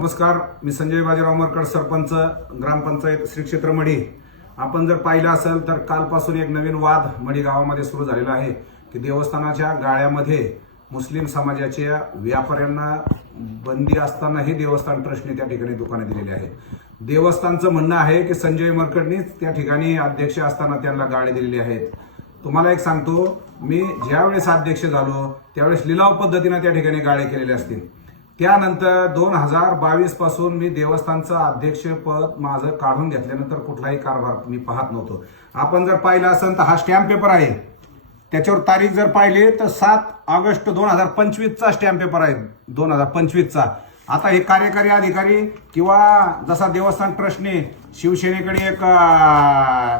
नमस्कार, मी संजय बाजीराव मरकड, सरपंच ग्रामपंचायत श्री क्षेत्र मढी. आपण जर पाहिलं असेल तर कालपासून एक नवीन वाद मढी गावामध्ये सुरू झालेला आहे की देवस्थानाच्या गाळ्यामध्ये मुस्लिम समाजाच्या व्यापाऱ्यांना बंदी असतानाही देवस्थान ट्रस्टने त्या ठिकाणी दुकाने दिलेली आहे. देवस्थानचं म्हणणं आहे की संजय मरकडनीच त्या ठिकाणी अध्यक्ष असताना त्यांना गाळे दिलेले आहेत. तुम्हाला एक सांगतो, मी ज्यावेळेस अध्यक्ष झालो त्यावेळेस लिलाव पद्धतीने त्या ठिकाणी गाळे केलेले असतील. त्यानंतर 2022 पासून मी देवस्थानचं अध्यक्षपद माझं काढून घेतल्यानंतर कुठलाही कारभार मी पाहत नव्हतो. आपण जर पाहिलं असेल तर हा स्टॅम्प पेपर आहे, त्याच्यावर तारीख जर पाहिली तर 7 ऑगस्ट 2025चा स्टॅम्प पेपर आहे, 2025चा. आता हे कार्यकारी अधिकारी किंवा जसा देवस्थान ट्रस्टने शिवसेनेकडे एक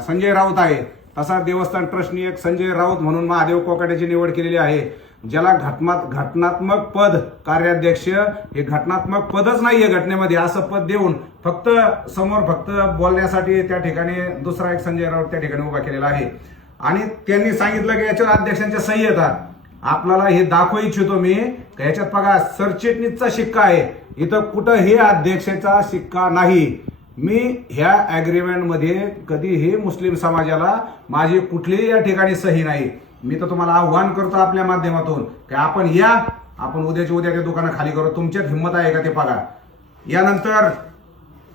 संजय राऊत आहे, तसा देवस्थान ट्रस्टने एक संजय राऊत म्हणून महादेव कोकाटेची निवड केलेली आहे, ज्याला घटनात्मक पद कार्याध्यक्ष हे घटनात्मक पदच नाहीये घटनेमध्ये, असं पद देऊन फक्त बोलण्यासाठी त्या ठिकाणी दुसरा एक संजय राऊत त्या ठिकाणी उभा केलेला आहे. आणि त्यांनी सांगितलं की याच्यावर अध्यक्षांच्या सही येतात. आपल्याला हे दाखवू इच्छितो मी की याच्यात बघा सरचिटणीसचा शिक्का आहे, इथं कुठंही अध्यक्षाचा शिक्का नाही. मी ह्या अग्रीमेंटमध्ये कधीही मुस्लिम समाजाला माझी कुठलीही या ठिकाणी सही नाही. मी तर तुम्हाला आव्हान करतो आपल्या माध्यमातून की आपण या, आपण उद्याच्या उद्या ते दुकानं खाली करू. तुमच्यात हिंमत आहे का ते बघा. यानंतर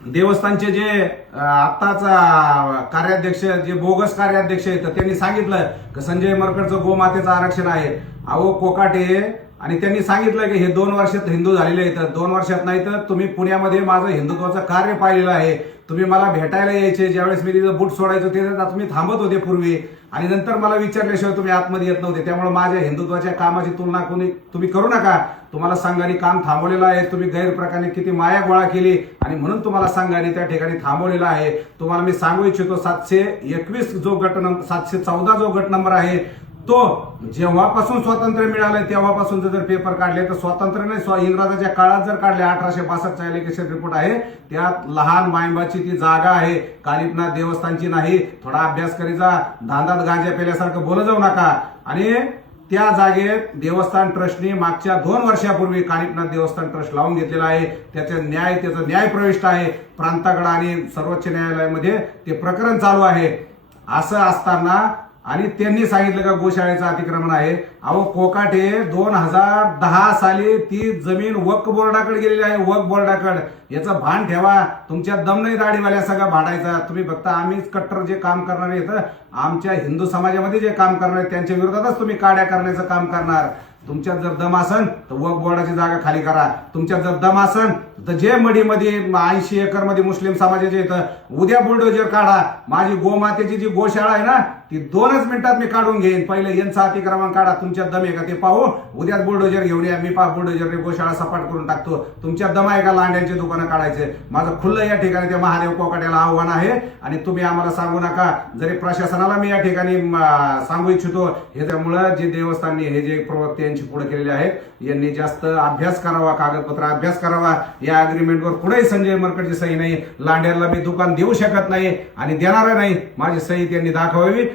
देवस्थानचे जे आत्ताचा कार्याध्यक्ष, जे बोगस कार्याध्यक्ष आहेत, त्यांनी सांगितलं की संजय मरकडचं गोमातेचं आरक्षण आहे. अहो कोकाटे, आणि त्यांनी सांगितलं की हे 2 वर्षात हिंदू झालेले आहेत. 2 वर्षात नाही तर तुम्ही पुण्यामध्ये माझं हिंदुत्वाचं कार्य पाहिलेलं आहे. तुम्ही मला भेटायला यायचे, ज्यावेळेस मी तिथं बूट सोडायचो ते तुम्ही थांबत होते पूर्वी, आणि नंतर मला विचारल्याशिवाय तुम्ही आतमध्ये येत नव्हते. त्यामुळे माझ्या हिंदुत्वाच्या कामाची तुलना तुम्ही करू नका. तुम्हाला संघाने काम थांबवलेलं आहे. तुम्ही गैरप्रकारे किती माया गोळा केली आणि म्हणून तुम्हाला संघाने त्या ठिकाणी थांबवलेला आहे. तुम्हाला मी सांगू इच्छितो 721 जो गट 714 जो गट नंबर आहे, तो जेव्हापासून स्वातंत्र्य मिळालंय तेव्हापासून जर पेपर काढले तर स्वातंत्र्याने इंग्रजाच्या काळात जर काढले, 1862 एलिगेशन रिपोर्ट आहे, त्यात लहान मायबाची ती जागा आहे, कानिपनाथ देवस्थानची नाही. थोडा अभ्यास करीचा, धांदात गांजा पेल्यासारखं बोलत जाऊ नका. आणि त्या जागेत देवस्थान ट्रस्टने मागच्या 2 वर्षापूर्वी कानिपनाथ देवस्थान ट्रस्ट लावून घेतलेला आहे. त्याचा न्याय प्रविष्ट आहे प्रांताकडे आणि सर्वोच्च न्यायालयामध्ये ते प्रकरण चालू आहे. असं असताना आणि त्यांनी सांगितलं का गोशाळेचं अतिक्रमण आहे. अहो कोकाटे, 2010 साली ती जमीन वक्फ बोर्डाकडे गेलेली आहे, वक्फ बोर्डाकडे. याचं भान ठेवा. तुमच्या दम नाही दाढीवाल्या सगळं भाडायचा. तुम्ही फक्त आम्हीच कट्टर जे काम करणार आहेत, आमच्या हिंदू समाजामध्ये जे काम करणार आहेत त्यांच्या विरोधातच तुम्ही काड्या करण्याचं काम करणार. तुमच्यात जर दम असन तर वक्फ बोर्डाची जागा खाली करा. तुमच्यात जर दम असन तर जे मढीमध्ये 80 एकर मध्ये मुस्लिम समाजाचे येतं, उद्या बुलडोजर काढा. माझी गोमातेची जी गोशाळा आहे ना, ती 2च मिनिटात मी काढून घेईन. पहिले यांचं अतिक्रमण काढा. तुमच्यात दम आहे का ते पाहू. उद्याच बुलडोजर घेऊन या. मी बुलडोजरने गोशाळा सपाट करून टाकतो. तुमच्यात दम आहे का लांड्यांची दुकानं काढायचे? माझं खुल्लं या ठिकाणी त्या महादेव कोकाट्याला आव्हान आहे. आणि तुम्ही आम्हाला सांगू नका. जरी प्रशासनाला मी या ठिकाणी सांगू इच्छितो, ह्याच्यामुळे जे देवस्थानने हे जे प्रवक्ते पुढे केलेले आहेत, यांनी जास्त अभ्यास करावा, कागदपत्र अभ्यास करावा. या अग्रीमेंटवर कुठेही संजय मरकडची सही नाही. लांड्याला मी दुकान देऊ शकत नाही आणि देणार नाही. माझी सही त्यांनी दाखवावी.